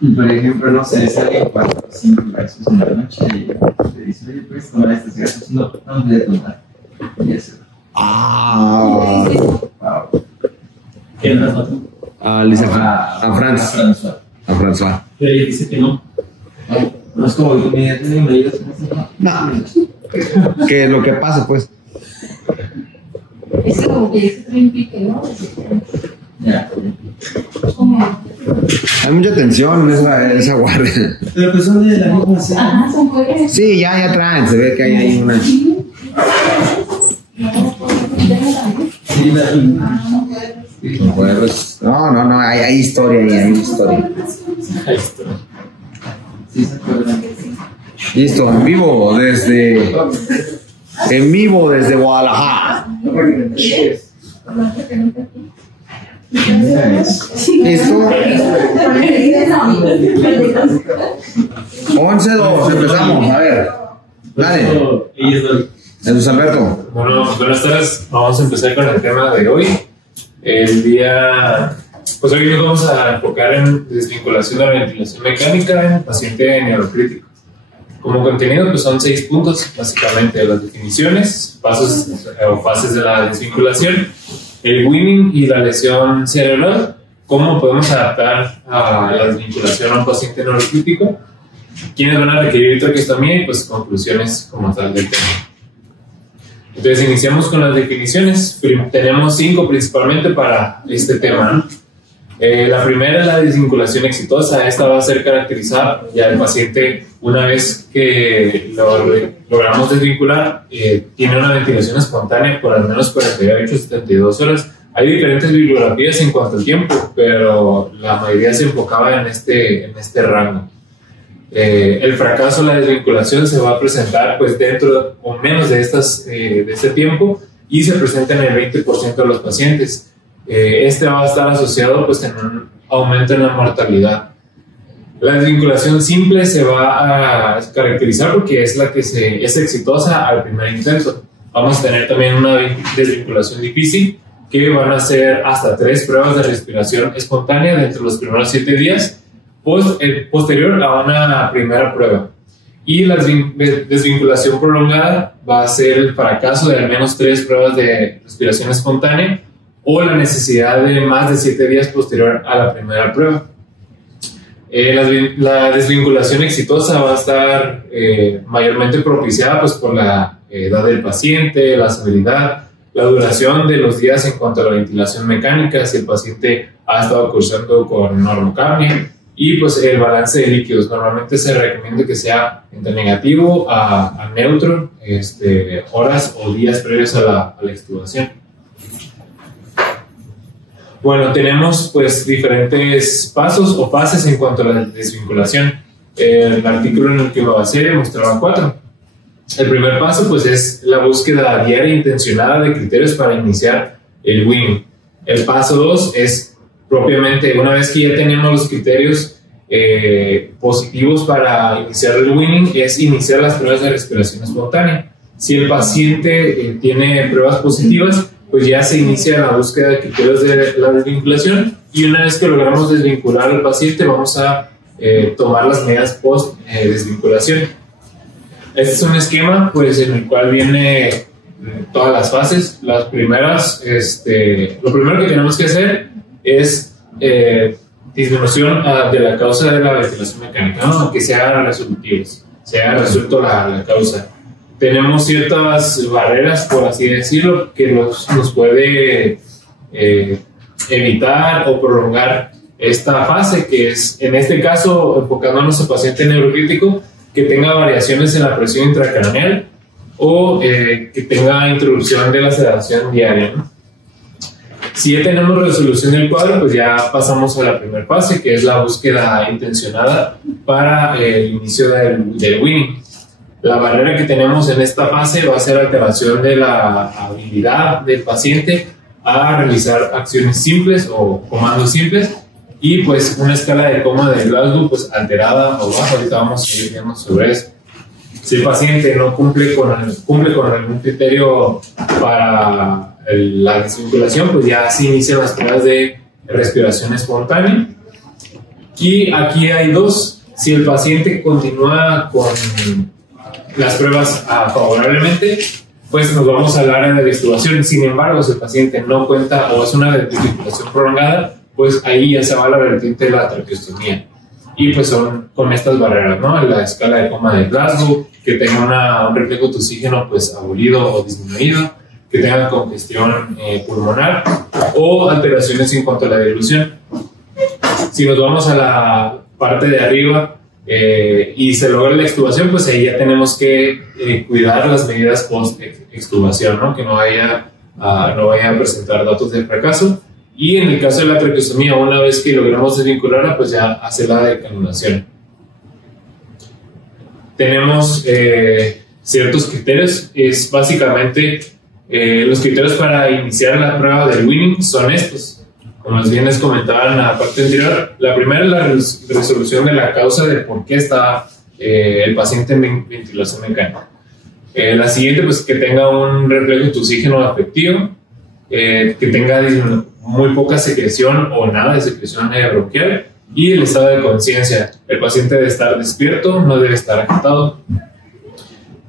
Y por ejemplo, no sé, sale 4 o 5 versos en la noche y te dice, oye, puedes tomar estos gatos. No, no voy a tomar. Y eso. Wow. ¿Quién las mató? A François. Pero ella dice que no. No es como que me digan, me digas, No. Que lo que pasa, pues. Es como que ese tren pique, ¿no? ya. Como... Hay mucha tensión en esa guardia. Pero pues son de la misma serie. Ajá, son jueves. Sí, ya traen. Se ve que hay ahí una. Sí, No, hay historia ahí, hay historia. Ahí está. sí se acuerdan. Listo, en vivo desde Guadalajara. Listo. 11-2, empezamos. A ver, dale. Jesús Alberto. Bueno, buenas tardes. Vamos a empezar con el tema de hoy. Pues hoy nos vamos a enfocar en desvinculación de la ventilación mecánica en paciente neurocrítico. Como contenido, pues son 6 puntos, básicamente las definiciones, pasos o fases de la desvinculación, el winning y la lesión cerebral, cómo podemos adaptar a la desvinculación a un paciente neurocrítico, quiénes van a requerir traqueostomía y pues conclusiones como tal del tema. Entonces iniciamos con las definiciones. Tenemos 5 principalmente para este tema, ¿no? La primera es la desvinculación exitosa. Esta va a ser caracterizada ya el paciente una vez que logramos desvincular, tiene una ventilación espontánea por al menos 48 a 72 horas. Hay diferentes bibliografías en cuanto al tiempo, pero la mayoría se enfocaba en este rango. El fracaso de la desvinculación se va a presentar pues dentro o menos de este tiempo y se presenta en el 20% de los pacientes. Este va a estar asociado pues en un aumento en la mortalidad. La desvinculación simple se va a caracterizar porque es la que es exitosa al primer intento. Vamos a tener también una desvinculación difícil que van a ser hasta 3 pruebas de respiración espontánea dentro de los primeros 7 días posterior a una primera prueba. Y la desvinculación prolongada va a ser el fracaso de al menos 3 pruebas de respiración espontánea o la necesidad de más de 7 días posterior a la primera prueba. La desvinculación exitosa va a estar mayormente propiciada pues, por la edad del paciente, la severidad, la duración de los días en cuanto a la ventilación mecánica, si el paciente ha estado cursando con normocapnia, y pues el balance de líquidos. Normalmente se recomienda que sea entre negativo a neutro, horas o días previos a la extubación. Bueno, tenemos pues diferentes pasos o fases en cuanto a la desvinculación. El artículo en el que me basé mostraba 4. El primer paso pues es la búsqueda diaria e intencionada de criterios para iniciar el winning. El paso 2 es propiamente una vez que ya tenemos los criterios positivos para iniciar el winning, es iniciar las pruebas de respiración espontánea. Si el paciente tiene pruebas positivas, pues ya se inicia la búsqueda de criterios de la desvinculación y una vez que logramos desvincular al paciente vamos a tomar las medidas post desvinculación. Este es un esquema pues en el cual viene todas las fases. Las primeras, lo primero que tenemos que hacer es disminución de la causa de la ventilación mecánica, ¿no? Aunque sean resolutivos, se haya resuelto la causa. Tenemos ciertas barreras, por así decirlo, que nos puede evitar o prolongar esta fase, que es, en este caso, enfocándonos al paciente neurocrítico, que tenga variaciones en la presión intracraneal o que tenga introducción de la sedación diaria, ¿no? Si ya tenemos resolución del cuadro, pues ya pasamos a la primera fase, que es la búsqueda intencionada para el inicio del winning. La barrera que tenemos en esta fase va a ser alteración de la habilidad del paciente a realizar acciones simples o comandos simples y pues una escala de coma de Glasgow pues alterada o baja. Ahorita vamos a ir viendo sobre eso. Si el paciente no cumple con algún criterio para la desvinculación, pues ya se inician las pruebas de respiración espontánea. Y aquí hay dos. Si el paciente continúa con las pruebas favorablemente, pues nos vamos al área de la extubación. Sin embargo, si el paciente no cuenta o es una desvinculación prolongada, pues ahí ya se va a la vertiente de la traqueostomía. Y pues son con estas barreras, ¿no? La escala de coma de Glasgow, que tenga un reflejo de oxígeno pues abolido o disminuido, que tenga congestión pulmonar o alteraciones en cuanto a la dilución. Si nos vamos a la parte de arriba y se logra la extubación, pues ahí ya tenemos que cuidar las medidas post-extubación, ¿no? Que no vaya a presentar datos de fracaso. Y en el caso de la traqueostomía, una vez que logramos desvincularla, pues ya hacer la decanulación. Tenemos ciertos criterios. Es básicamente los criterios para iniciar la prueba del Winning son estos. Como les comentaba en la parte anterior, la primera es la resolución de la causa de por qué está el paciente en ventilación mecánica. La siguiente, pues que tenga un reflejo de oxígeno efectivo, que tenga muy poca secreción o nada de secreción bronquial, y el estado de conciencia. El paciente debe estar despierto, no debe estar agitado.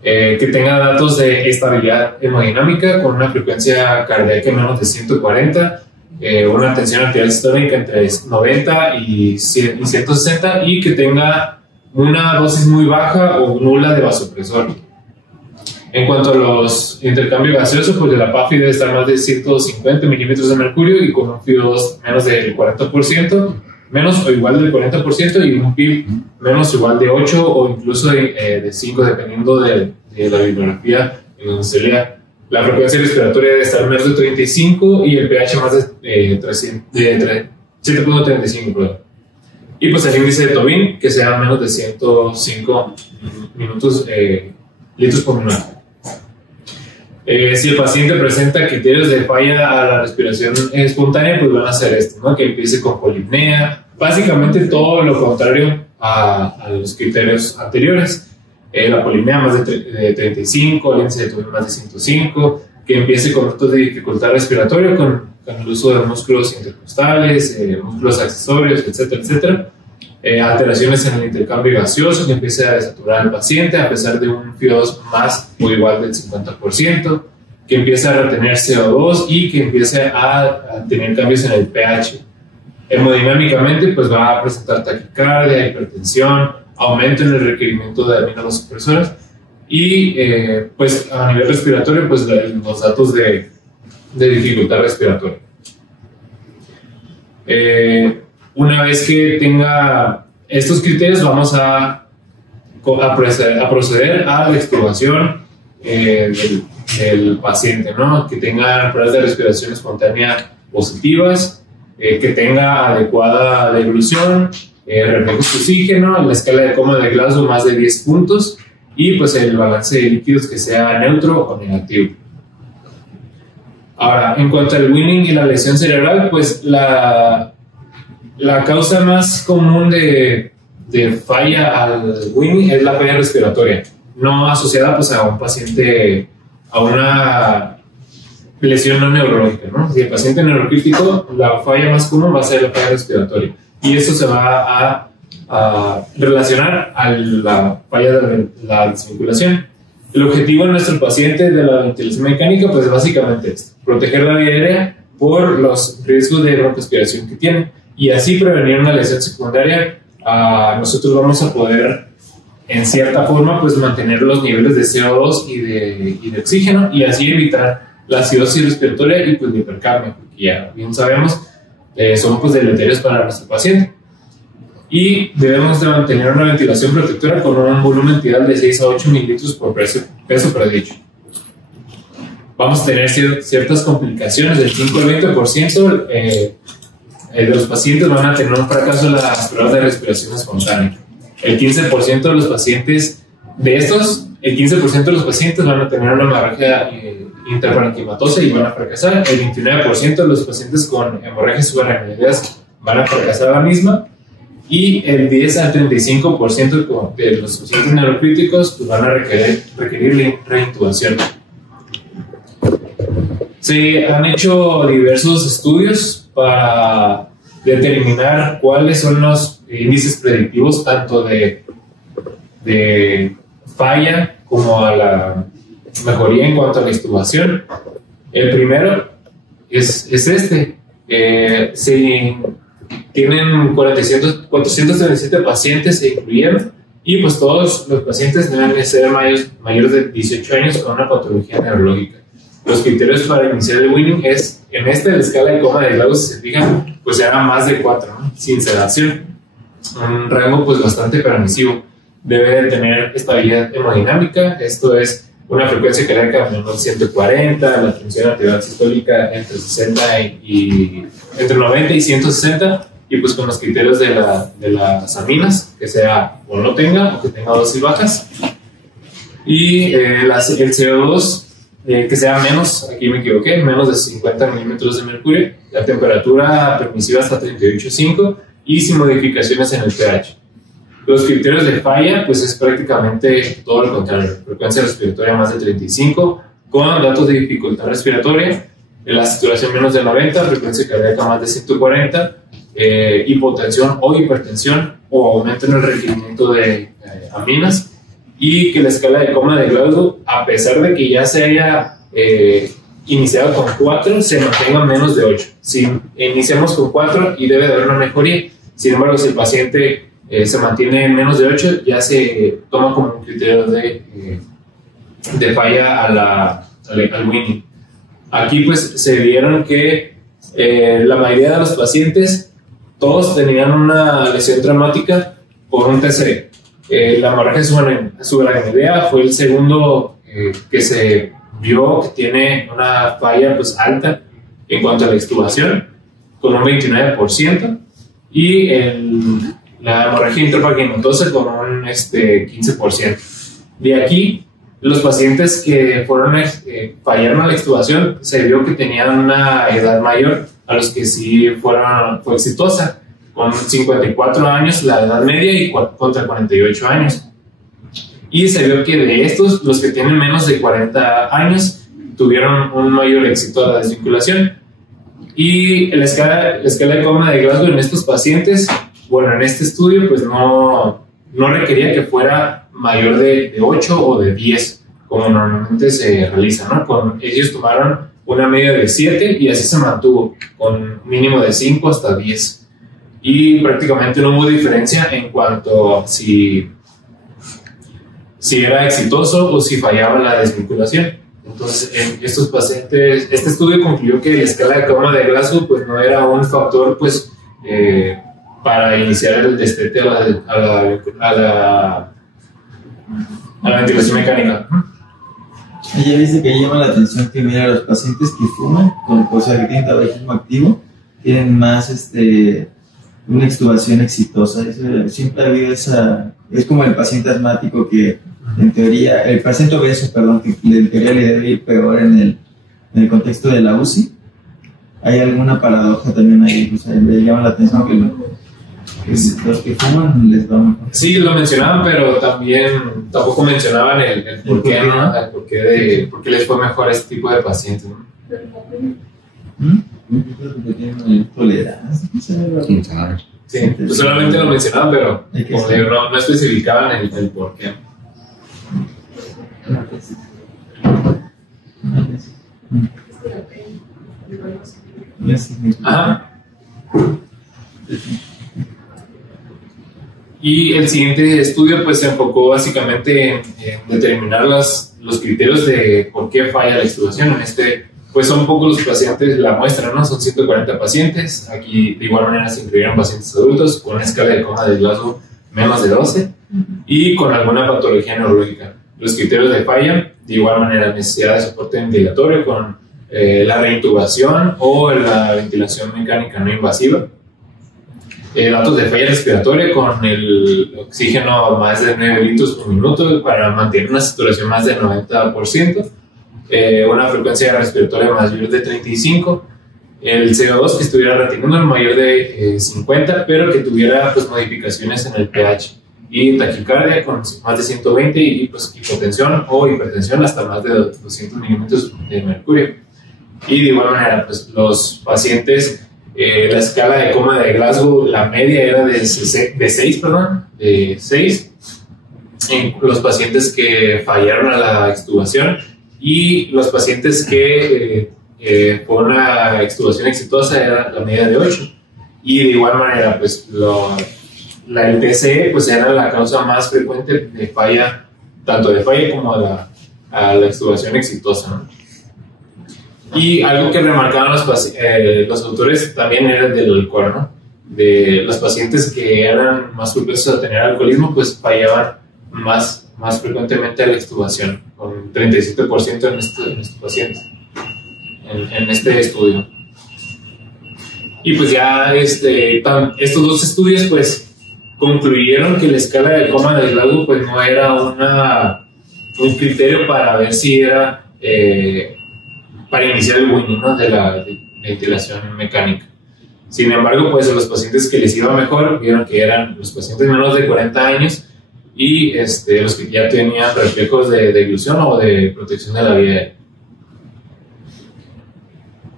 Que tenga datos de estabilidad hemodinámica con una frecuencia cardíaca menos de 140, una tensión arterial sistólica entre 90 y 160, y que tenga una dosis muy baja o nula de vasopresor. En cuanto a los intercambios gaseosos, pues la PAFI debe estar más de 150 milímetros de mercurio y con un FiO2 menos del 40%, menos o igual del 40%, y un PIB menos o igual de 8 o incluso de 5, dependiendo de la bibliografía en donde se lea. La frecuencia respiratoria debe estar menos de 35 y el pH más de 7.35. Y pues el índice de Tobin que sea menos de 105 litros por minuto. Si el paciente presenta criterios de falla a la respiración espontánea, pues van a ser esto, ¿no? Que empiece con polipnea, básicamente todo lo contrario a los criterios anteriores. La polipnea más de 35, el índice de Tobin más de 105, que empiece con datos de dificultad respiratoria con el uso de músculos intercostales, músculos accesorios, etcétera, etcétera. Alteraciones en el intercambio gaseoso, que empiece a desaturar al paciente a pesar de un FiO2 más o igual del 50%, que empiece a retener CO2 y que empiece a tener cambios en el pH. Hemodinámicamente, pues va a presentar taquicardia, hipertensión, aumento en el requerimiento de aminosupresoras y pues a nivel respiratorio, pues los datos de dificultad respiratoria. Una vez que tenga estos criterios, vamos a proceder a la extubación del paciente, ¿no? Que tenga pruebas de respiración espontánea positivas, que tenga adecuada deglución, reflejos de oxígeno, la escala de coma de Glasgow más de 10 puntos y pues el balance de líquidos que sea neutro o negativo. Ahora, en cuanto al Winning y la lesión cerebral, pues la causa más común de falla al Winning es la falla respiratoria, no asociada pues a un paciente, a una lesión no neurológica, ¿no? Si el paciente es neurocrítico, la falla más común va a ser la falla respiratoria y eso se va a relacionar a la falla de la desvinculación. El objetivo de nuestro paciente de la ventilación mecánica pues es básicamente esto: proteger la vía aérea por los riesgos de broncoaspiración que tiene y así prevenir una lesión secundaria. Nosotros vamos a poder en cierta forma pues mantener los niveles de CO2 y de oxígeno y así evitar la acidosis respiratoria y pues la hipercapnia, porque ya bien sabemos son pues deleterios para nuestro paciente. Y debemos de mantener una ventilación protectora con un volumen tidal de 6 a 8 mililitros por peso predicho. Vamos a tener ciertas complicaciones del 5 al 20% de los pacientes van a tener un fracaso en las pruebas de respiración espontánea. El 15% de los pacientes el 15% de los pacientes van a tener una hemorragia intraparenquimatosa y van a fracasar. El 29% de los pacientes con hemorragias subarachnoideas van a fracasar la misma. Y el 10 al 35% de los pacientes neurocríticos pues van a requerir reintubación. Se han hecho diversos estudios para determinar cuáles son los índices predictivos tanto de falla como a la mejoría en cuanto a la extubación. El primero es este. Tienen 437 pacientes, se incluyeron, y pues todos los pacientes deben ser mayores de 18 años con una patología neurológica. Los criterios para iniciar el weaning es, en la escala de coma de Glasgow, si se fijan, pues era más de 4, ¿no? Sin sedación. Un rango pues bastante permisivo. Debe de tener estabilidad hemodinámica, esto es una frecuencia cardíaca menor de 140, la tensión arterial sistólica entre 90 y 160, y pues con los criterios de las aminas, que sea o no tenga, o que tenga dosis bajas, y el CO2 que sea menos, aquí me equivoqué, menos de 50 milímetros de mercurio, la temperatura permisiva hasta 38.5 y sin modificaciones en el pH. Los criterios de falla, pues es prácticamente todo lo contrario, frecuencia respiratoria más de 35, con datos de dificultad respiratoria, la saturación menos de 90, frecuencia cardíaca más de 140, hipotensión o hipertensión o aumento en el requerimiento de aminas, y que la escala de coma de Glasgow, a pesar de que ya se haya iniciado con 4, se mantenga menos de 8. Si iniciamos con 4 y debe de haber una mejoría, sin embargo, si el paciente se mantiene en menos de 8, ya se toma como un criterio de falla al weaning. Aquí pues se vieron que la mayoría de los pacientes, todos tenían una lesión traumática por un TCE. La hemorragia subaracnoidea fue el segundo que se vio que tiene una falla pues alta en cuanto a la extubación, con un 29%, y la hemorragia intraparenquimatosa con un 15%. De aquí, los pacientes que fallaron a la extubación, se vio que tenían una edad mayor a los que sí fue exitosa, con 54 años la edad media y contra 48 años. Y se vio que de estos, los que tienen menos de 40 años tuvieron un mayor éxito a la desvinculación. Y la escala de coma de Glasgow en estos pacientes, bueno, en este estudio, pues no requería que fuera mayor de 8 o de 10, como normalmente se realiza, ¿no? Ellos tomaron una media de 7 y así se mantuvo, con mínimo de 5 hasta 10. Y prácticamente no hubo diferencia en cuanto a si era exitoso o si fallaba la desvinculación. Entonces, en estos pacientes, este estudio concluyó que la escala de coma de Glasgow pues no era un factor pues para iniciar el destete a la ventilación mecánica. Ella dice que llama la atención que mira, los pacientes que fuman, o sea, que tienen tabaquismo activo, tienen más una extubación exitosa. Siempre ha habido esa, es como el paciente asmático que en teoría, el paciente obeso, perdón, que en teoría le debe ir peor en el contexto de la UCI. Hay alguna paradoja también ahí, o sea, le llama la atención que los que fuman les va mejor. Sí, lo mencionaban, pero tampoco mencionaban el por qué, ¿no? El por qué les fue mejor a este tipo de pacientes, ¿no? Porque tienen tolerancia. Sí, pues solamente lo mencionaban, pero como no especificaban el por qué. Ajá. Y el siguiente estudio pues se enfocó básicamente en determinar los criterios de por qué falla la extubación. Pues son pocos los pacientes, la muestra, ¿no? Son 140 pacientes. Aquí de igual manera se incluyeron pacientes adultos con una escala de coma de Glasgow menos de 12 y con alguna patología neurológica. Los criterios de falla, de igual manera, necesidad de soporte ventilatorio con la reintubación o la ventilación mecánica no invasiva. Datos de falla respiratoria con el oxígeno más de 9 litros por minuto para mantener una saturación más del 90%. Una frecuencia respiratoria mayor de 35, el CO2 que estuviera reteniendo el mayor de 50, pero que tuviera pues modificaciones en el pH, y taquicardia con más de 120 y pues hipotensión o hipertensión hasta más de 200 milímetros de mercurio. Y de igual manera pues los pacientes La escala de coma de Glasgow, la media era de 6 en los pacientes que fallaron a la extubación, y los pacientes que por una extubación exitosa era la media de 8. Y de igual manera, pues el TCE pues era la causa más frecuente de falla, tanto de falla como a la extubación exitosa, ¿no? Y algo que remarcaban los autores también era del alcohol, ¿no? De los pacientes que eran más propensos a tener alcoholismo, pues fallaban más frecuentemente a la extubación, con 37% en estos pacientes, en este estudio. Y pues ya estos dos estudios pues concluyeron que la escala de coma de Glasgow pues no era un criterio para ver si era para iniciar el weaning, ¿no? De la ventilación mecánica. Sin embargo, pues los pacientes que les iba mejor vieron que eran los pacientes menos de 40 años y los que ya tenían reflejos de deglución o de protección de la vía aérea.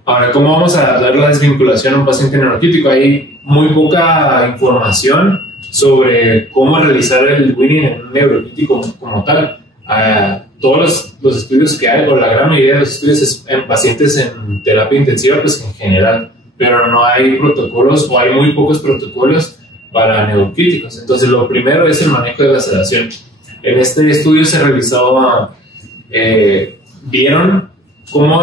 Ahora, ¿cómo vamos a dar la desvinculación a un paciente neurocrítico? Hay muy poca información sobre cómo realizar el weaning en un neurocrítico como tal. Todos los estudios que hay, o la gran mayoría de los estudios, es en pacientes en terapia intensiva, pues en general, pero no hay protocolos, o hay muy pocos protocolos para neurocríticos. Entonces, lo primero es el manejo de la sedación. En este estudio se realizó, vieron cómo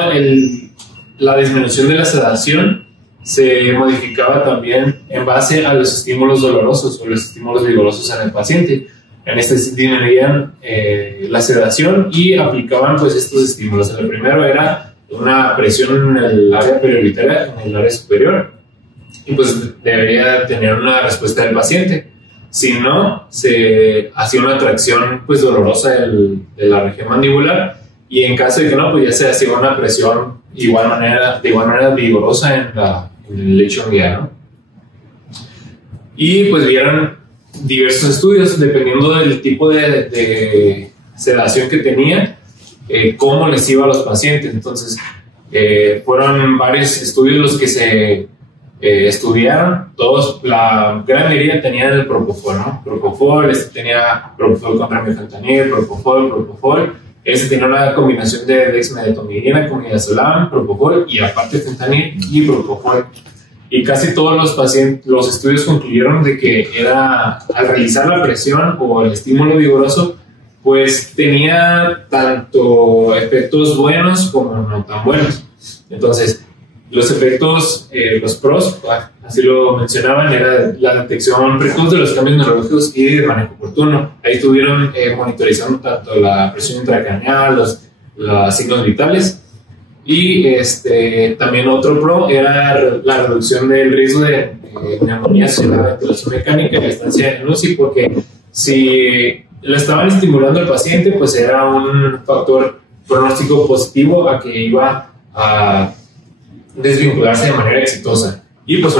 la disminución de la sedación se modificaba también en base a los estímulos dolorosos o los estímulos vigorosos en el paciente. En este disminuían la sedación y aplicaban pues estos estímulos. El primero era una presión en el área periorbitaria, en el área superior, y pues debería tener una respuesta del paciente. Si no, se hacía una tracción pues dolorosa de la región mandibular, y en caso de que no, pues ya se hacía una presión de igual manera vigorosa en el lecho unguial, ¿no? Y pues vieron diversos estudios, dependiendo del tipo de sedación que tenía, cómo les iba a los pacientes. Entonces, fueron varios estudios los que se estudiaron. Todos, la gran mayoría tenían el propofol, ¿no? Propofol, tenía propofol con remifentanil, propofol. Tenía una combinación de dexmedetomidina con midazolam, propofol y aparte fentanil y propofol. Y casi todos los estudios concluyeron de que al realizar la presión o el estímulo vigoroso, pues tenía tanto efectos buenos como no tan buenos. Entonces, los efectos, los pros, así lo mencionaban, era la detección precoz de los cambios neurológicos y de manejo oportuno. Ahí estuvieron monitorizando tanto la presión intracraneal, los signos vitales. Y también otro pro era la reducción del riesgo de neumonía asociada a la ventilación mecánica y la estancia en UCI, porque si lo estaban estimulando al paciente, pues era un factor pronóstico positivo a que iba a desvincularse de manera exitosa, y pues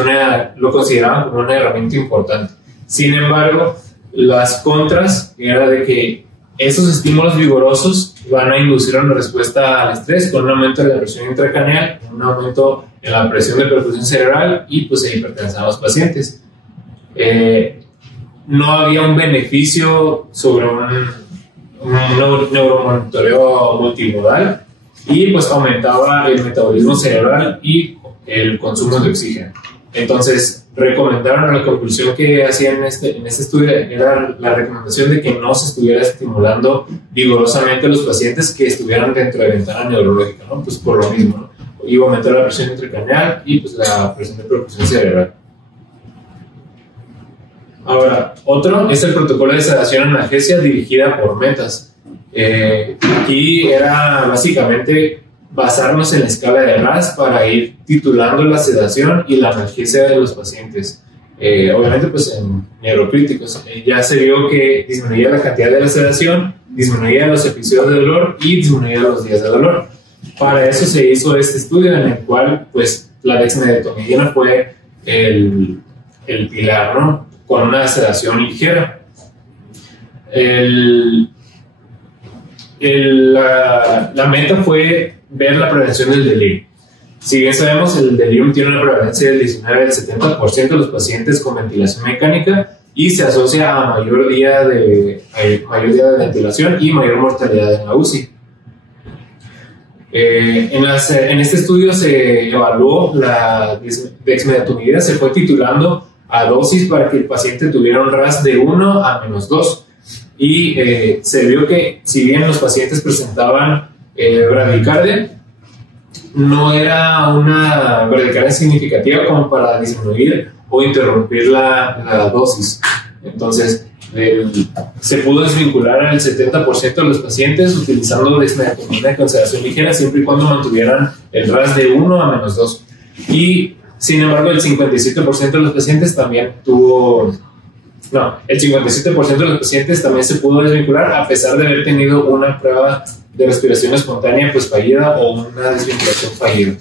lo consideraban como una herramienta importante. Sin embargo, las contras era de que esos estímulos vigorosos van a inducir una respuesta al estrés con un aumento de la presión intracraneal, un aumento en la presión de perfusión cerebral, y pues se hipertensan a los pacientes. No había un beneficio sobre un neuromonitoreo multimodal, y pues aumentaba el metabolismo cerebral y el consumo de oxígeno. Entonces recomendaron, la conclusión que hacían en este estudio era la recomendación de que no se estuviera estimulando vigorosamente a los pacientes que estuvieran dentro de ventana neurológica, ¿no? Pues por lo mismo, ¿no? Iba a aumentar la presión intracraneal y pues la presión de perfusión cerebral. Ahora, otro es el protocolo de sedación analgesia dirigida por metas. Aquí era básicamente basarnos en la escala de RASS para ir titulando la sedación y la analgesia de los pacientes. Obviamente pues en neurocríticos ya se vio que disminuía la cantidad de la sedación, disminuía los episodios de dolor y disminuía los días de dolor. Para eso se hizo este estudio, en el cual pues la dexmedetomidina fue el pilar, ¿no? Con una sedación ligera. La meta fue ver la prevención del delirio. Si bien sabemos, el delirium tiene una prevalencia del 19 al 70% de los pacientes con ventilación mecánica y se asocia a mayor día de ventilación y mayor mortalidad en la UCI. En este estudio se evaluó la dexmedetomidina, se fue titulando a dosis para que el paciente tuviera un RAS de 1 a -2 y se vio que si bien los pacientes presentaban bradicardia, no era una bradicardia significativa como para disminuir o interrumpir la dosis. Entonces se pudo desvincular al 70% de los pacientes utilizando dexmedetomidina de concentración ligera siempre y cuando mantuvieran el RAS de 1 a -2. Y sin embargo, el 57% de los pacientes también el 57% de los pacientes también se pudo desvincular a pesar de haber tenido una prueba de respiración espontánea pues fallida o una desvinculación fallida.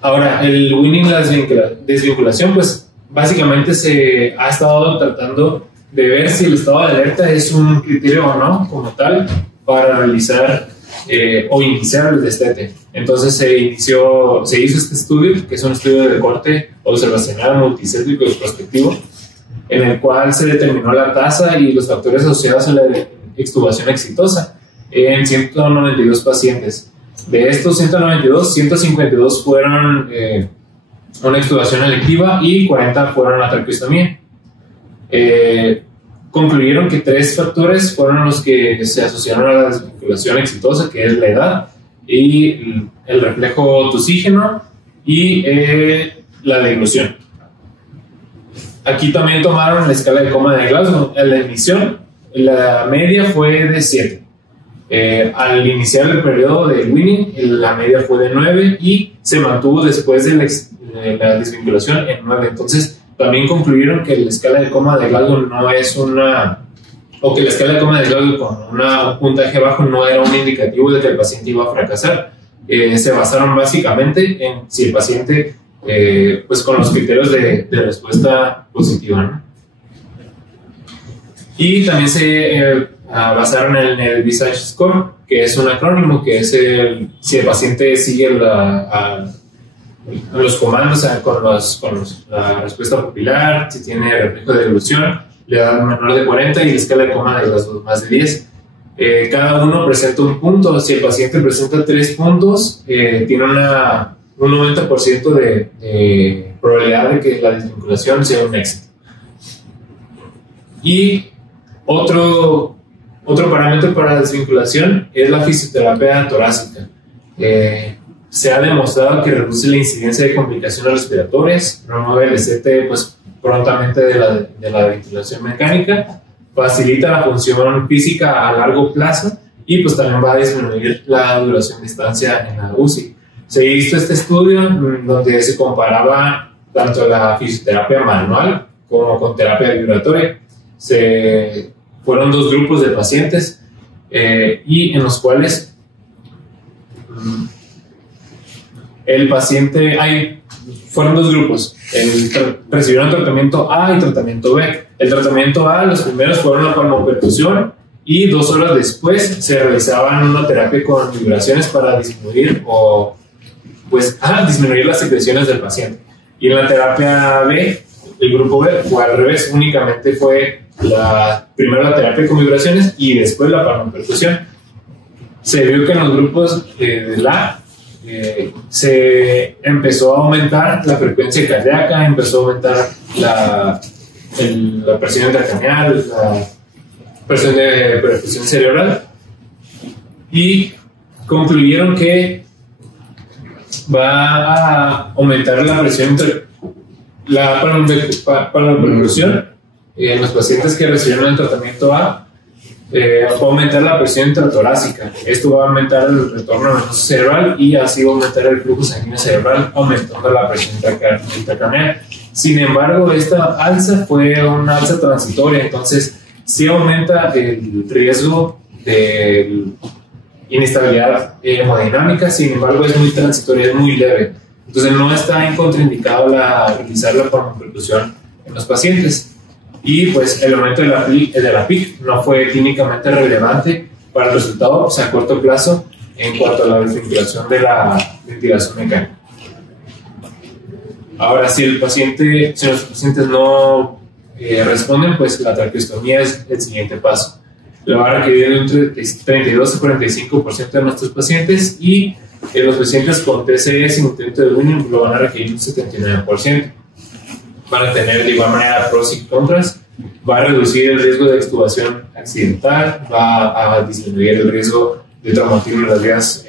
Ahora, el winning, la desvinculación, pues básicamente se ha estado tratando de ver si el estado de alerta es un criterio o no como tal para realizar o iniciar el destete. Entonces se hizo este estudio, que es un estudio de corte observacional multicéntrico y prospectivo, en el cual se determinó la tasa y los factores asociados a la extubación exitosa en 192 pacientes. De estos 192, 152 fueron una extubación electiva y 40 fueron la traqueostomía. Concluyeron que 3 factores fueron los que se asociaron a la desvinculación exitosa, que es la edad y el reflejo tusígeno y la deglución. Aquí también tomaron la escala de coma de Glasgow. En la emisión, la media fue de 7. Al iniciar el periodo de winning, la media fue de 9 y se mantuvo después de la desvinculación en 9. Entonces, también concluyeron que la escala de coma de Glasgow no es que la escala de coma de Glasgow con un puntaje bajo no era un indicativo de que el paciente iba a fracasar. Se basaron básicamente en si el paciente, pues con los criterios de respuesta positiva, ¿no? Y también se basaron en el Visage Score, que es un acrónimo, que es si el paciente sigue los comandos con la respuesta pupilar, si tiene reflejo de deglución, la edad menor de 40 y la escala de coma de las más de 10. Cada uno presenta un punto. Si el paciente presenta 3 puntos, tiene un 90% de probabilidad de que la desvinculación sea un éxito. Y otro parámetro para la desvinculación es la fisioterapia torácica. Se ha demostrado que reduce la incidencia de complicaciones respiratorias, promueve el destete pues, prontamente de la ventilación mecánica, facilita la función física a largo plazo y pues también va a disminuir la duración de estancia en la UCI. Se hizo este estudio donde se comparaba tanto la fisioterapia manual como con terapia vibratoria. Fueron 2 grupos de pacientes y en los cuales fueron 2 grupos. Recibieron tratamiento A y tratamiento B. El tratamiento A, los primeros fueron la palmopercusión y 2 horas después se realizaban una terapia con vibraciones para disminuir disminuir las secreciones del paciente. Y en la terapia B, el grupo B fue al revés, únicamente fue primero la terapia con vibraciones y después la palmopercusión. Se vio que en los grupos de la se empezó a aumentar la frecuencia cardíaca, empezó a aumentar la presión intracraneal, la presión de perfusión cerebral y concluyeron que va a aumentar la presión la palmopercusión en los pacientes que recibieron el tratamiento A. Va a aumentar la presión intratorácica. Esto va a aumentar el retorno venoso cerebral y así va a aumentar el flujo sanguíneo cerebral, aumentando la presión intracraneal. Sin embargo, esta alza fue una alza transitoria, entonces sí aumenta el riesgo de inestabilidad hemodinámica, sin embargo es muy transitoria, es muy leve. Entonces no está contraindicado realizar la palmopercusión en los pacientes. Y pues el aumento de la PIC no fue clínicamente relevante para el resultado pues, a corto plazo en cuanto a la desvinculación de la ventilación mecánica. Ahora, si los pacientes no responden, pues la traqueostomía es el siguiente paso. Lo va a requerir entre 32 y 45% de nuestros pacientes, y los pacientes con TCE sin intento de Winning lo van a requerir un 79%. Van a tener de igual manera pros y contras. Va a reducir el riesgo de extubación accidental, va a disminuir el riesgo de traumatismo en las vías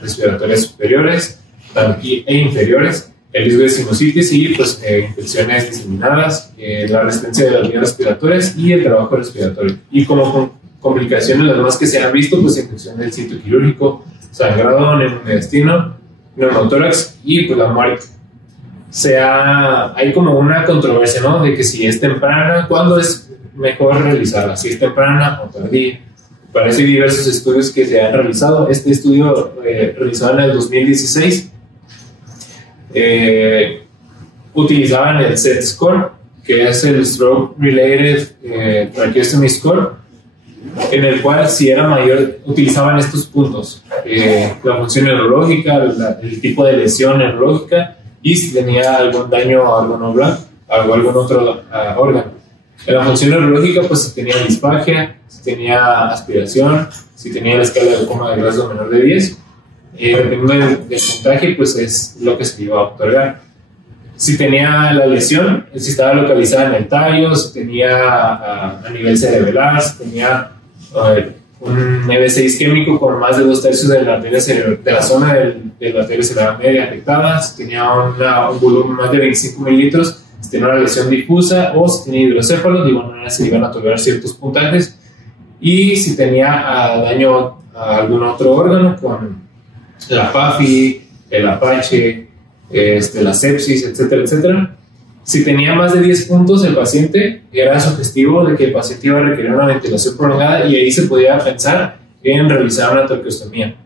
respiratorias superiores e inferiores, el riesgo de sinusitis y pues, infecciones diseminadas, la resistencia de las vías respiratorias y el trabajo respiratorio. Y como complicaciones las más que se han visto, pues infección del sitio quirúrgico, sangrado, neumointestino, neumotórax y pues la muerte. Hay como una controversia, ¿no? De que si es temprana, ¿cuándo es mejor realizarla? Si es temprana o tardía. Para eso hay diversos estudios que se han realizado. Este estudio realizado en el 2016 utilizaban el SET score, que es el Stroke Related Tracheostomy Score, en el cual si era mayor utilizaban estos puntos, la función neurológica, el tipo de lesión neurológica y si tenía algún daño a algún otro órgano. En la función neurológica, pues si tenía disfagia, si tenía aspiración, si tenía la escala de coma de Glasgow menor de 10, dependiendo del puntaje, pues es lo que se iba a otorgar. Si tenía la lesión, si estaba localizada en el tallo, si tenía a nivel cerebral, si tenía un MBC isquémico con más de 2/3 de la arteria cerebral, de la zona de la arteria cerebral media afectada, si tenía un volumen más de 25 mililitros, si tenía una lesión difusa o si tenía hidrocéfalo, de igual manera se iban a otorgar ciertos puntajes, y si tenía daño a algún otro órgano con la PAFI, el Apache, la sepsis, etcétera, etcétera. Si tenía más de 10 puntos el paciente, era sugestivo de que el paciente iba a requerir una ventilación prolongada, y ahí se podía pensar en realizar una traqueostomía.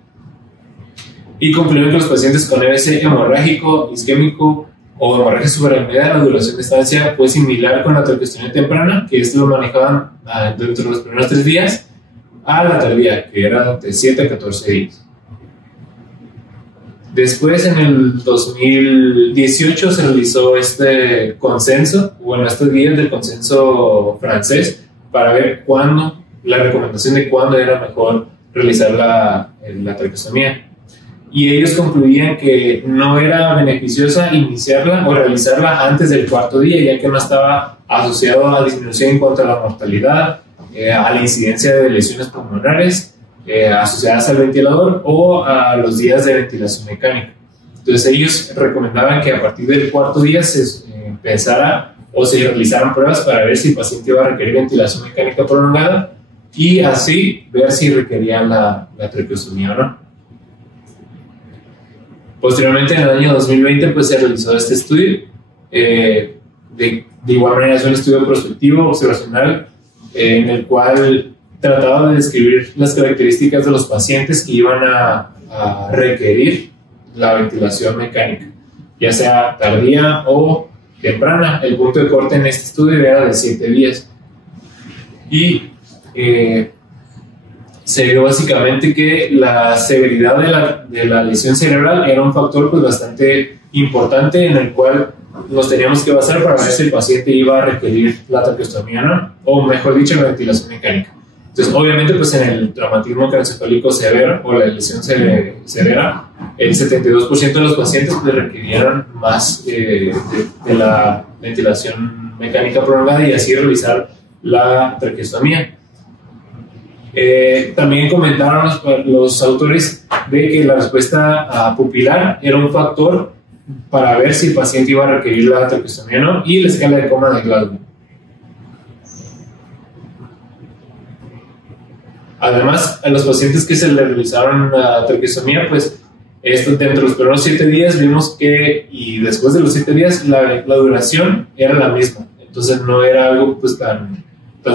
Y concluyeron que los pacientes con MBC hemorrágico, isquémico o hemorragia subaracnoidea, la duración de estancia fue similar con la traqueostomía temprana, que esto lo manejaban dentro de los primeros 3 días, a la tardía, que era de 7 a 14 días. Después, en el 2018, se realizó este consenso, estas guías del consenso francés, para ver la recomendación de cuándo era mejor realizar la traqueostomía. Y ellos concluían que no era beneficiosa iniciarla o realizarla antes del 4º día, ya que no estaba asociado a disminución en cuanto a la mortalidad, a la incidencia de lesiones pulmonares, asociadas al ventilador o a los días de ventilación mecánica. Entonces ellos recomendaban que a partir del 4º día se empezara o se realizaran pruebas para ver si el paciente iba a requerir ventilación mecánica prolongada y así ver si requerían la traqueostomía o no. Posteriormente, en el año 2020, pues se realizó este estudio. De igual manera es un estudio prospectivo observacional en el cual trataba de describir las características de los pacientes que iban a requerir la ventilación mecánica, ya sea tardía o temprana. El punto de corte en este estudio era de 7 días. Y se vio básicamente que la severidad de la lesión cerebral era un factor pues, bastante importante en el cual nos teníamos que basar para ver si el paciente iba a requerir la traqueostomía o no, o mejor dicho, la ventilación mecánica. Entonces, obviamente, pues en el traumatismo craneoencefálico severo o la lesión severa, el 72% de los pacientes pues, requirieron más de la ventilación mecánica prolongada y así realizar la traqueostomía. También comentaron los autores de que la respuesta pupilar era un factor para ver si el paciente iba a requerir la traqueostomía o no, y la escala de coma de Glasgow. Además, a los pacientes que se le realizaron la traqueostomía, pues dentro de los primeros 7 días vimos que, y después de los 7 días, la duración era la misma. Entonces no era algo pues, tan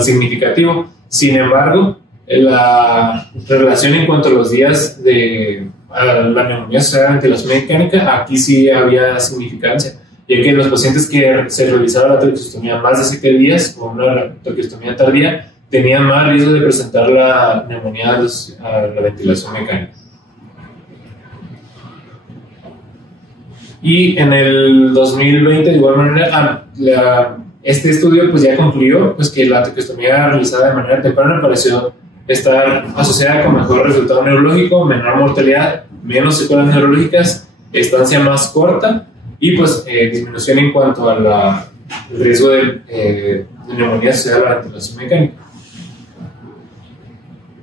significativo. Sin embargo, la relación en cuanto a los días de la neumonía asociada a la ventilación mecánica, aquí sí había significancia, ya que en los pacientes que se realizaba la traqueostomía más de 7 días, con una traqueostomía tardía, tenían más riesgo de presentar la neumonía a la ventilación mecánica. Y en el 2020, de igual manera, este estudio pues ya concluyó pues, que la traqueostomía realizada de manera temprana pareció estar asociada con mejor resultado neurológico, menor mortalidad, menos secuelas neurológicas, estancia más corta y pues disminución en cuanto al riesgo de neumonía asociada a la ventilación mecánica.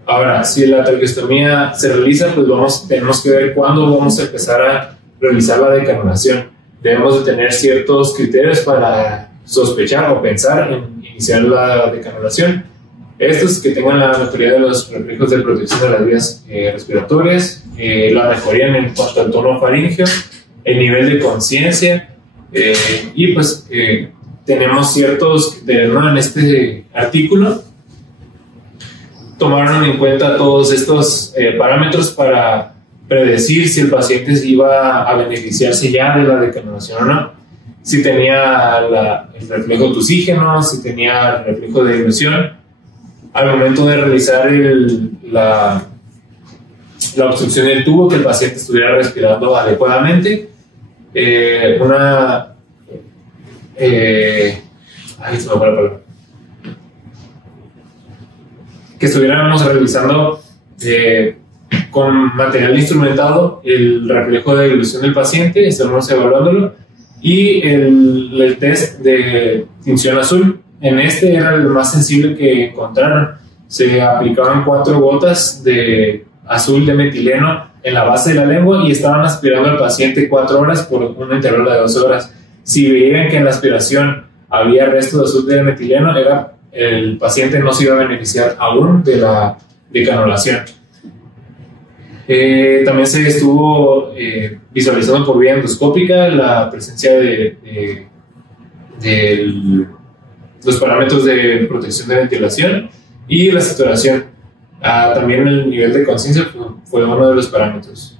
Ahora, si la traqueostomía se realiza, pues tenemos que ver cuándo vamos a empezar a realizar la decanulación. Debemos de tener ciertos criterios para sospechar o pensar en iniciar la decanulación. Estos que tengan la mejoría de los reflejos de protección de las vías respiratorias, la mejoría en cuanto al tono faríngeo, el nivel de conciencia y pues tenemos ciertos criterios, ¿no? En este artículo tomaron en cuenta todos estos parámetros para predecir si el paciente iba a beneficiarse ya de la decanulación o no. Si tenía el reflejo tusígeno, si tenía el reflejo de dilución. Al momento de realizar la obstrucción del tubo, que el paciente estuviera respirando adecuadamente. Se me fue la palabra. Que estuviéramos realizando con material instrumentado el reflejo de dilución del paciente, estamos evaluándolo, y el test de tinción azul. En este era el más sensible que encontraron. Se aplicaban 4 gotas de azul de metileno en la base de la lengua y estaban aspirando al paciente 4 horas por un intervalo de 12 horas. Si veían que en la aspiración había resto de azul de metileno, el paciente no se iba a beneficiar aún de la decanulación. También se estuvo visualizando por vía endoscópica la presencia de los parámetros de protección de ventilación y la saturación. También el nivel de conciencia fue uno de los parámetros.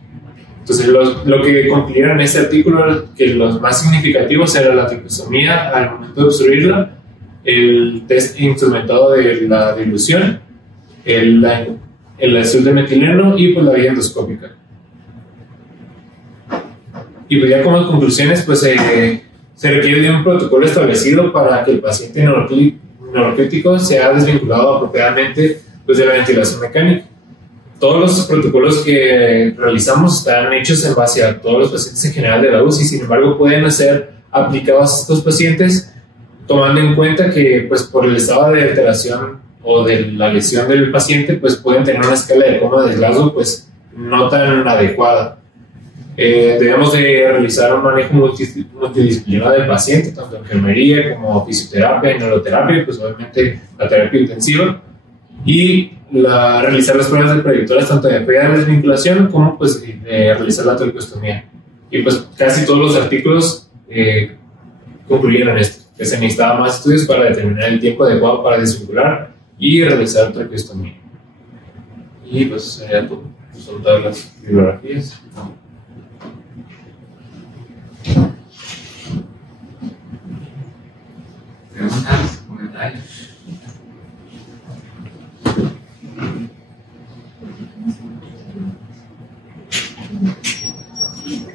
Entonces, lo que concluyeron en este artículo que los más significativos era la traqueostomía al momento de obstruirla, el test instrumentado de la dilución, el azul de metileno y pues la vía endoscópica. Y pues ya como conclusiones, pues se requiere de un protocolo establecido para que el paciente neurocrítico sea desvinculado apropiadamente pues, de la ventilación mecánica. Todos los protocolos que realizamos están hechos en base a todos los pacientes en general de la UCI, sin embargo pueden ser aplicados a estos pacientes tomando en cuenta que pues, por el estado de alteración o de la lesión del paciente pues, pueden tener una escala de coma de Glasgow pues, no tan adecuada. Debemos de realizar un manejo multidisciplinar del paciente, tanto enfermería como fisioterapia y neuroterapia, pues obviamente la terapia intensiva, y realizar las pruebas de predictoras tanto de pérdida de desvinculación como pues, realizar la traqueostomía. Y pues casi todos los artículos concluyeron esto, que se necesitaba más estudios para determinar el tiempo adecuado para desvincular y realizar traqueostomía. Y pues sería todo. Son todas las bibliografías. Preguntas, comentarios.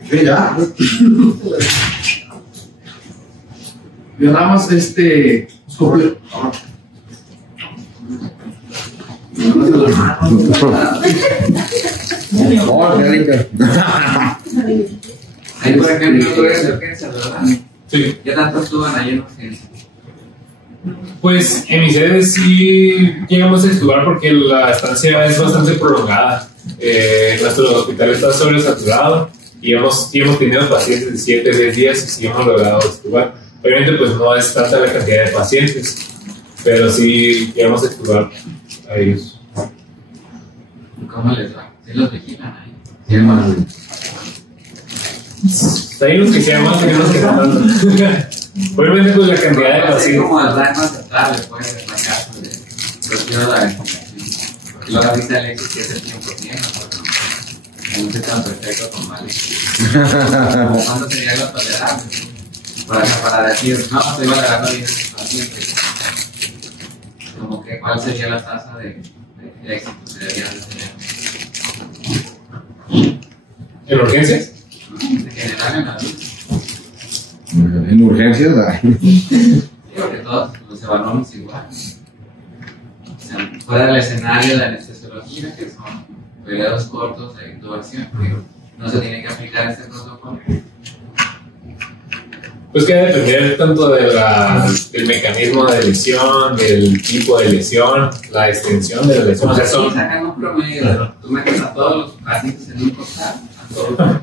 Sí, ya. Yo nada más escopio. Oh, qué rico. Ahí por ejemplo, doctores de urgencias, ¿verdad? Sí. ¿Qué tanto estuvan ahí en urgencias? Pues en mi sede sí llegamos a estudiar porque la estancia es bastante prolongada. Nuestro hospital está sobresaturado y hemos tenido pacientes de 7, 10 días y sí hemos logrado estudiar. Obviamente pues no es tanta la cantidad de pacientes, pero sí llegamos a estudiar a ellos. ¿Cómo les va? ¿Sí los vigilan ahí? ¿Sí, hermano? Hay los que quedan más y los que no tanto. Obviamente pues la cantidad de Así pacientes. como las ramas atrás le pueden en la casa prefiero la ventilación. Porque luego ahorita el éxito es el tiempo tiene, no es tan perfecto como mal. ¿Cuánto sería lo tolerable? Para decir, no, estoy valorando bien el paciente. como que cuál sería la tasa de éxito que deberían de tener. ¿En urgencias? En general en la vida. En urgencias, ay. Digo que todos los evaluamos igual. O sea, fuera del escenario de la anestesiología, que son periodos cortos de intubación, no se tiene que aplicar este protocolo. Pues que debe depender tanto del mecanismo de lesión, del tipo de lesión, la extensión de la lesión. O sea, Si sacan un promedio, tú metes a todos los pacientes en un costal, a todos.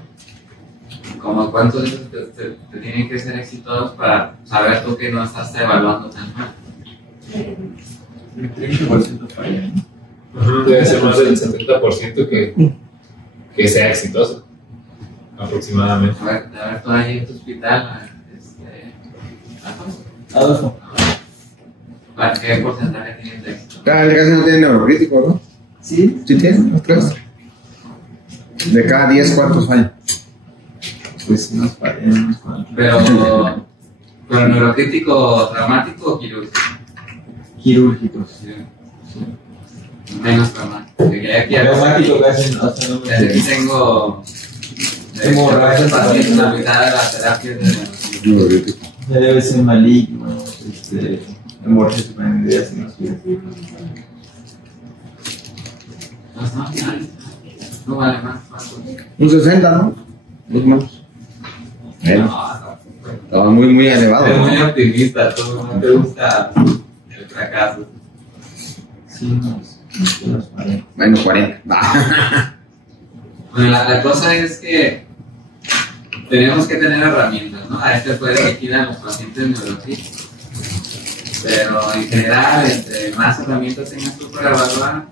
Como cuántos de esos te tienen que ser exitosos para saber tú que no estás evaluando tan mal. El 30% falla. Debe ser más del 70% que sea exitoso, aproximadamente. A ver tú ahí en tu hospital, Adolfo. ¿para qué porcentaje tienes de éxito? Casi no tiene neurocrítico, ¿no? ¿Sí? ¿Sí tiene? ¿Los tres? De cada 10, ¿cuántos fallan? Pues unos fallan. Pero neurocrítico traumático o quirúrgico. Quirúrgicos. Menos traumático. Traumático casi no, hasta no me Aquí tengo hemorragias pacientes, la mitad de la terapia de Neurocrítico. Ya debe ser maligno, hemorragias superiores, no sé. no vale más. Un 60, ¿no? Más o menos. Estaba muy elevado. Eres ¿no? muy optimista, tú no te gusta el fracaso. Sí, unos 40. Menos 40. Bueno, la cosa es que tenemos que tener herramientas, ¿no? A este puede elegir a los pacientes neurológicos. Pero en general, entre más herramientas tengas tú para evaluar,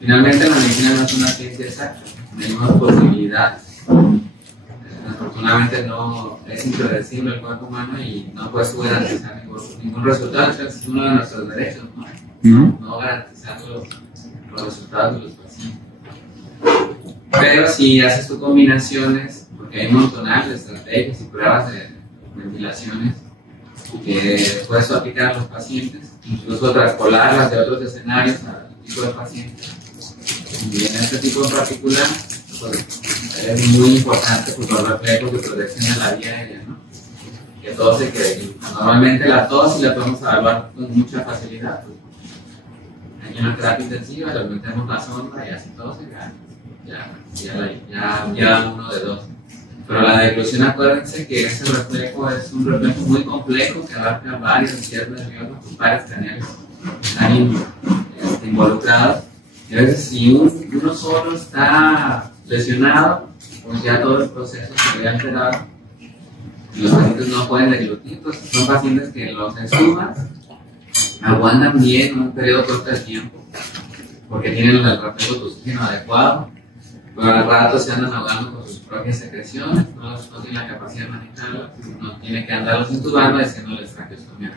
finalmente la medicina no es una ciencia exacta. Tenemos posibilidades. Afortunadamente no es impredecible el cuerpo humano y no puedes garantizar ningún resultado. Ese es uno de nuestros derechos, ¿no? No garantizar los resultados de los pacientes. Pero si haces tus combinaciones, porque hay un montonal de estrategias y pruebas de ventilaciones que puedes aplicar a los pacientes, incluso traspolarlas de otros escenarios al tipo de pacientes. Y en este tipo en particular, pues, es muy importante pues, los reflejos de protección en la vía aérea, ¿no? Que todo se quede. Normalmente la tos sí la podemos evaluar con mucha facilidad. Pues. Aquí en la terapia intensiva le metemos la sonda y así todo se cae. Ya uno de dos. Pero la deglución, acuérdense que ese reflejo es un reflejo muy complejo que abarca varios sistemas nerviosos, varios canales están involucrados. Y a veces si uno solo está lesionado, pues ya todo el proceso se ve alterado. Y los pacientes no pueden deglutir, pues son pacientes que los extuban, aguantan bien un periodo corto de tiempo, porque tienen el reflejo de oxígeno adecuado, pero al rato se andan ahogando con sus propias secreciones, no tienen la capacidad de manejarlas, no tiene que andarlos intubando y haciéndoles traqueostomía.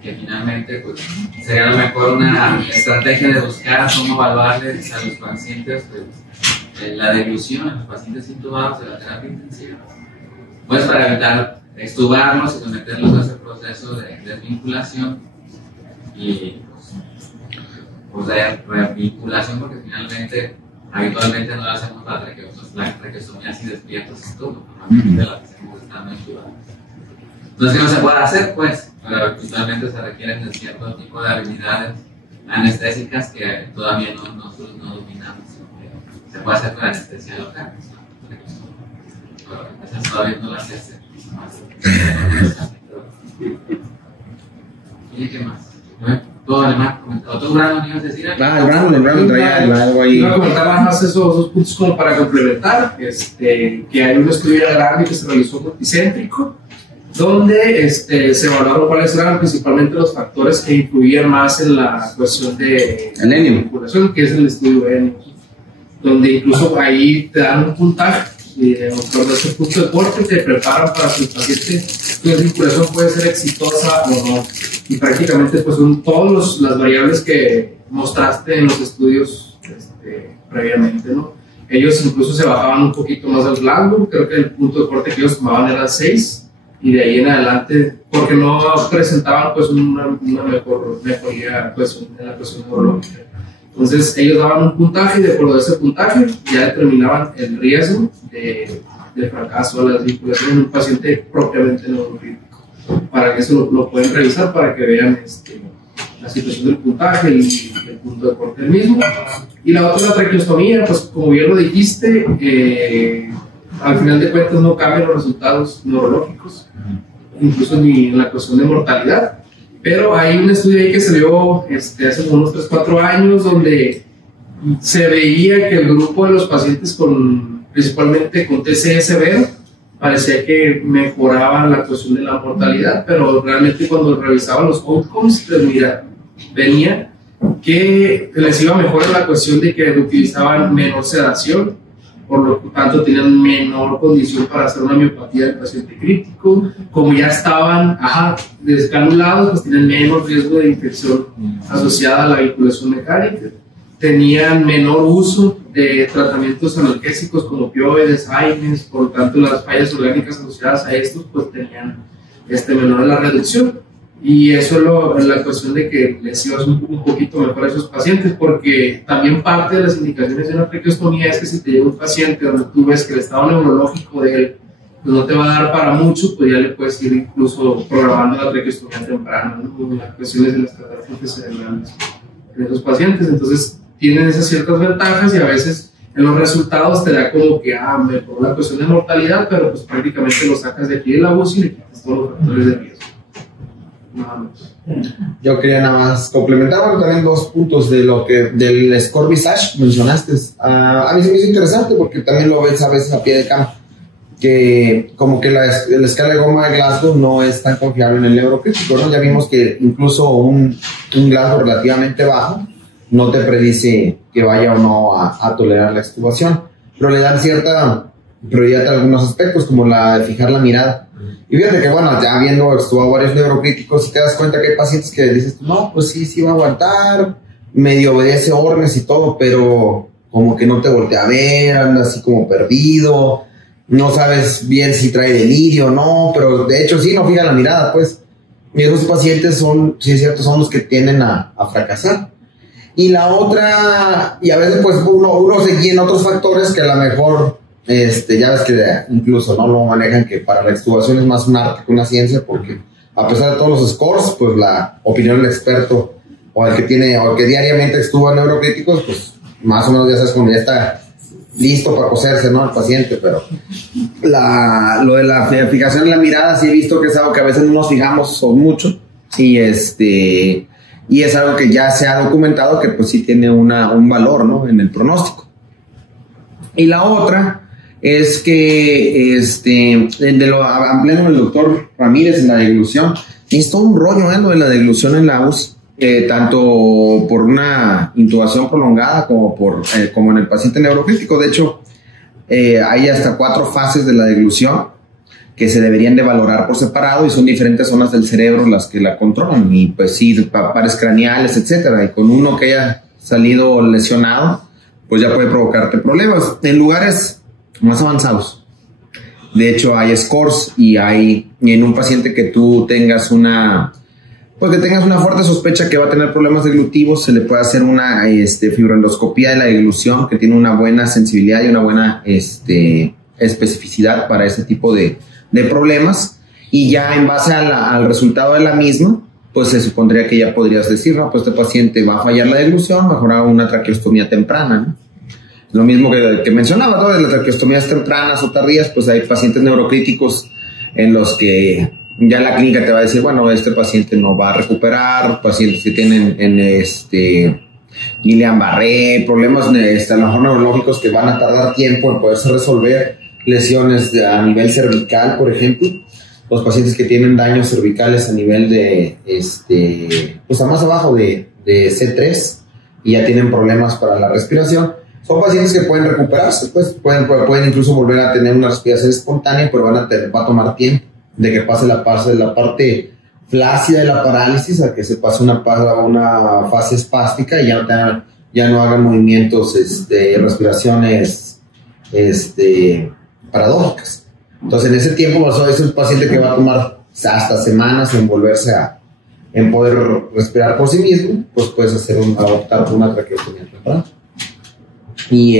Que finalmente pues, sería a lo mejor una estrategia de buscar cómo evaluarles a los pacientes pues, la deglución a los pacientes intubados de la terapia intensiva, pues para evitar extubarlos y someterlos a ese proceso de desvinculación y pues de revinculación, porque finalmente habitualmente no hacemos la traqueostomía así despiertos en turno, normalmente la hacemos estando intubados. No es que no se pueda hacer, pues, pero habitualmente se requieren de cierto tipo de habilidades anestésicas que todavía no dominamos. Se puede hacer con anestesia local, pero esas todavía no las sé hacer. ¿Y qué más? Todo además, ¿otro Brandon ibas a decir? El Brandon traía algo ahí. Iba a comentar más esos puntos como para complementar, que hay un estudio grande que se realizó multicéntrico, donde se evaluaron cuáles eran principalmente los factores que influían más en la cuestión de vinculación, que es el estudio ENIO, donde incluso ahí te dan un puntaje de ese punto de corte que te preparan para que el paciente la vinculación puede ser exitosa o no, y prácticamente pues son todas las variables que mostraste en los estudios previamente, ¿no? Ellos incluso se bajaban un poquito más del Glasgow, creo que el punto de corte que ellos tomaban era 6, y de ahí en adelante, porque no presentaban pues una mejoría pues, en la cuestión neurológica. Entonces ellos daban un puntaje y de acuerdo a ese puntaje ya determinaban el riesgo de fracaso de las vinculaciones en un paciente propiamente neurocrítico. Para que eso lo pueden revisar, para que vean la situación del puntaje y el punto de corte del mismo. Y la otra, la traqueostomía, pues como bien lo dijiste, al final de cuentas no cambian los resultados neurológicos, incluso ni en la cuestión de mortalidad. Pero hay un estudio ahí que salió hace unos 3-4 años donde se veía que el grupo de los pacientes principalmente con TCE severo parecía que mejoraban la cuestión de la mortalidad, pero realmente cuando revisaban los outcomes, pues mira, venía que les iba mejor en la cuestión de que utilizaban menor sedación, por lo tanto tenían menor condición para hacer una miopatía del paciente crítico, como ya estaban descanulados, pues tienen menos riesgo de infección asociada a la vinculación mecánica, tenían menor uso de tratamientos analgésicos como opioides, AINES, por lo tanto las fallas orgánicas asociadas a estos pues tenían menor la reducción. Y eso es la cuestión de que les iba un poquito mejor a esos pacientes, porque también parte de las indicaciones de una traqueostomía es que si te llega un paciente donde tú ves que el estado neurológico de él pues no te va a dar para mucho, pues ya le puedes ir incluso programando la traqueostomía temprana, ¿no? Las cuestiones de las catástrofes cerebrales en esos pacientes. Entonces tienen esas ciertas ventajas y a veces en los resultados te da como que mejoró la cuestión de mortalidad, pero pues prácticamente lo sacas de aquí de la UCI y le quitas todos los factores de riesgo. Yo quería nada más complementar, también 2 puntos de lo que del score visage mencionaste. A mí se me hizo interesante porque también lo ves a veces a pie de campo, que como que la escala de Goma de Glasgow no es tan confiable en el neurocrítico, ¿no? Ya vimos que incluso un Glasgow relativamente bajo no te predice que vaya o no a tolerar la extubación, pero le dan cierta prioridad a algunos aspectos, como la de fijar la mirada. Y fíjate que, bueno, ya viendo extubado varios neurocríticos, te das cuenta que hay pacientes que dices, no, pues sí va a aguantar, medio obedece órdenes y todo, pero como que no te voltea a ver, anda así como perdido, no sabes bien si trae delirio o no, pero de hecho sí, no fija la mirada, pues. Y esos pacientes son, sí es cierto, son los que tienden a fracasar. Y la otra, y a veces pues uno se guía en otros factores que a lo mejor... ya ves que incluso no lo manejan, que para la extubación es más un arte que una ciencia, porque a pesar de todos los scores, pues la opinión del experto o el que diariamente extuba neurocríticos, pues más o menos ya sabes como ya está listo para coserse, ¿no? El paciente, pero lo de la fijación en la mirada sí he visto que es algo que a veces no nos fijamos mucho y es algo que ya se ha documentado que pues sí tiene un valor, ¿no? En el pronóstico. Y la otra es que de lo ampliando el doctor Ramírez en la deglución, es todo un rollo lo de la deglución en la UCI, tanto por una intubación prolongada como en el paciente neurocrítico. De hecho, hay hasta 4 fases de la deglución que se deberían de valorar por separado y son diferentes zonas del cerebro las que la controlan, y pues sí, pares craneales, etcétera, y con uno que haya salido lesionado pues ya puede provocarte problemas en lugares más avanzados. De hecho hay scores y en un paciente que tú tengas una fuerte sospecha que va a tener problemas deglutivos, se le puede hacer una fibroendoscopía de la deglución que tiene una buena sensibilidad y una buena especificidad para ese tipo de problemas, y ya en base al resultado de la misma pues se supondría que ya podrías decir, no, pues este paciente va a fallar la deglución, mejorar una traqueostomía temprana, ¿no? Lo mismo que mencionaba, ¿no? De las traqueostomías tempranas o tardías, pues hay pacientes neurocríticos en los que ya la clínica te va a decir, bueno, este paciente no va a recuperar, pacientes que tienen Guillain-Barré, problemas a lo mejor neurológicos que van a tardar tiempo en poderse resolver, lesiones a nivel cervical, por ejemplo. Los pacientes que tienen daños cervicales a nivel de, pues a más abajo de C3 y ya tienen problemas para la respiración, son pacientes que pueden recuperarse, pues pueden incluso volver a tener una respiración espontánea, pero va a tomar tiempo de que pase la parte flácida de la parálisis a que se pase una fase espástica y ya no hagan movimientos, respiraciones, paradójicas. Entonces, en ese tiempo, pues, es un paciente que va a tomar hasta semanas en volverse en poder respirar por sí mismo, pues puedes optar por una traqueotomía temprana. Y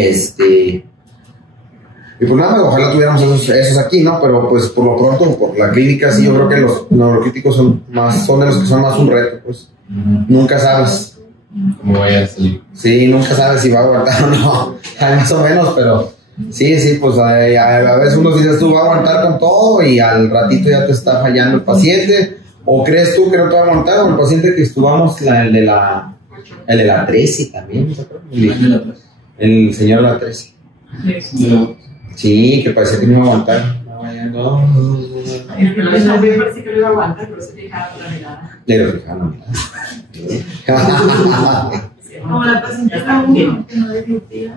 pues nada, ojalá tuviéramos esos aquí, ¿no? Pero pues por lo pronto, por la clínica, sí, yo creo que los neurocríticos son de los que son más un reto, pues. Nunca sabes. ¿Cómo vaya a salir? Sí, nunca sabes si va a aguantar o no. Más o menos, pero sí, pues a veces uno dice tú va a aguantar con todo y al ratito ya te está fallando el paciente. ¿O crees tú que no te va a aguantar? O el paciente que estuvamos, el de la 13 también, ¿se acuerdan? El señor de la 13. Sí, que parecía que no iba a aguantar. Me parece que lo iba a aguantar, pero se fijaba con la mirada. Le fijaron la mirada. Como la paciente estaba uno que no deglutía,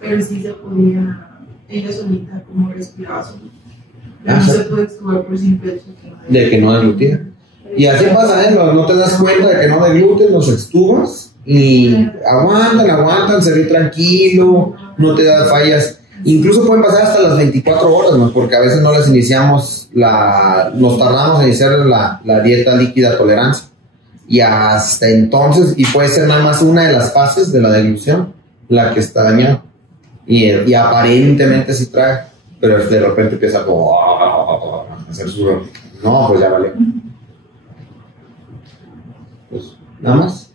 pero sí se podía, ella solita, como respiraba solita. Pero no se puede extubar por simple hecho de que no deglutía. Y así pasa, ¿eh? No te das cuenta de que no degluten, los extubas y aguantan, se ve tranquilo, no te da fallas. Incluso pueden pasar hasta las 24 horas, ¿no? Porque a veces no les iniciamos nos tardamos en iniciar la dieta líquida tolerancia. Y hasta entonces, y puede ser nada más una de las fases de la deglución la que está dañada. Y aparentemente sí trae, pero de repente empieza a hacer su... No, pues ya vale. Pues nada más.